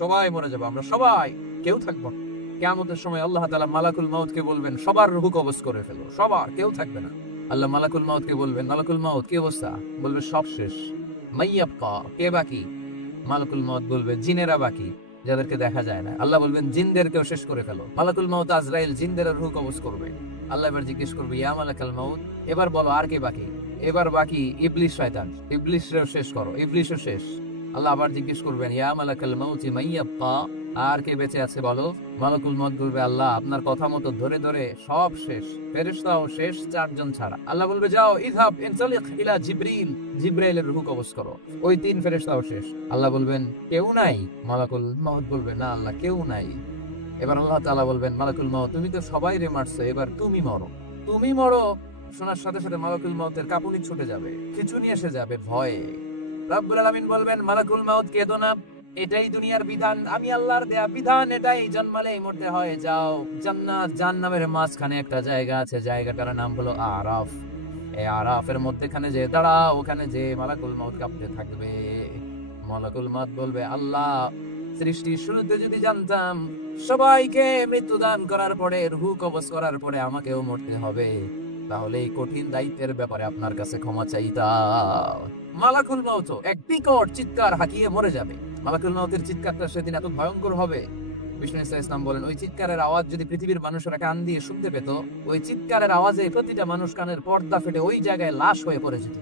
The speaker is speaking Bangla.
সবাই মরে যাবো, আমরা সবাই, কেউ থাকবো না। কিয়ামতের সময় আল্লাহ তাআলা মালাকুল মাউতকে বলবেন সবার রূহ কবজ করে ফেলো, সবার, কেউ থাকবে না। আল্লাহ মালাকুল মাউতকে বলবেন, মালাকুল মাউত কি অবস্থা? বলবে সব শেষ। মাইয়াবকা, কে বাকি? মালাকুল মাউত বলবে জিনেরা বাকি, যাদেরকে দেখা যায় না। আল্লাহ বলবেন জিনদেরকেও শেষ করে ফেলো। মালাকুল মাউত আজরাইল জিনদের রূহ কবজ করবে। আল্লাহ এবার জিজ্ঞেস করবে, ইয়া মালাকাল মাউত, এবার বলো আর কে বাকি? এবার বাকি ইবলিস শয়তান, ইবলিসরেও শেষ করো, ইবলিসও শেষ। আল্লাহ আবার জিজ্ঞেস করবেন, ইয়া মালাকাল মাউত মাইয়াবকা, আর কে বেঁচে আছে বলো? মালাকুল মউত বলবে, আল্লাহ আপনার কথা মতো ধরে ধরে সব শেষ, ফেরেশতাও শেষ, 4 জন ছাড়া। আল্লাহ বলবে, যাও ইযহাব ইনতালিক ইলা জিবরিল, জিবরাইলের রূহ কবজ করো। ওই 3 ফেরেশতাও শেষ। আল্লাহ বলবেন, কেউ নাই? মালাকুল মউত বলবে, না আল্লাহ, কেউ নাই। এবার আল্লাহ তাআলা বলবেন, মালাকুল মউত তুমি তো সবাই রে মারছো, এবার তুমি মরো, তুমি মরো। শোনার সাথে সাথে মালাকুল মউতের কাঁপুনি ছুটে যাবে, খিঁচুনি এসে যাবে ভয়ে। রব্বুল আলামিন বলবেন, মালাকুল মউত কেঁদো না, এটাই দুনিয়ার বিধান, আমি আল্লাহর দেয়া বিধান, এটাই, জন্মালেই মরতে হয়। যাও, জান্নাত জাহান্নামের মাঝখানে একটা জায়গা আছে, জায়গাটার নাম হলো আরাফ। এই আরাফের মধ্যখানে যে দাঁড়াও, ওখানে যে মালাকুল মউত কাঁপতে থাকবে। মালাকুল মউত বলবে, আল্লাহ সৃষ্টির শুরুতে যদি জানতাম সবাইকে মৃত্যু দান করার পরে, রূহ কবজ করার পরে আমাকেও মরতে হবে, তাহলে এই কঠিন দায়িত্বের ব্যাপারে আপনার কাছে ক্ষমা চাইতাম। মালাকুল মউত এক বিকট চিৎকার হাঁকিয়ে মরে যাবে। মালাকুল মউতের চিৎকারটা সেদিন এত ভয়ঙ্কর হবে, বিষ্ণু ইসলাম বলেন, ওই চিৎকারের আওয়াজ যদি পৃথিবীর মানুষেরা কান দিয়ে শুনতে পেত, ওই চিৎকারের আওয়াজে প্রতিটা মানুষ কানের পর্দা ফেটে ওই জায়গায় লাশ হয়ে পড়ে যেত।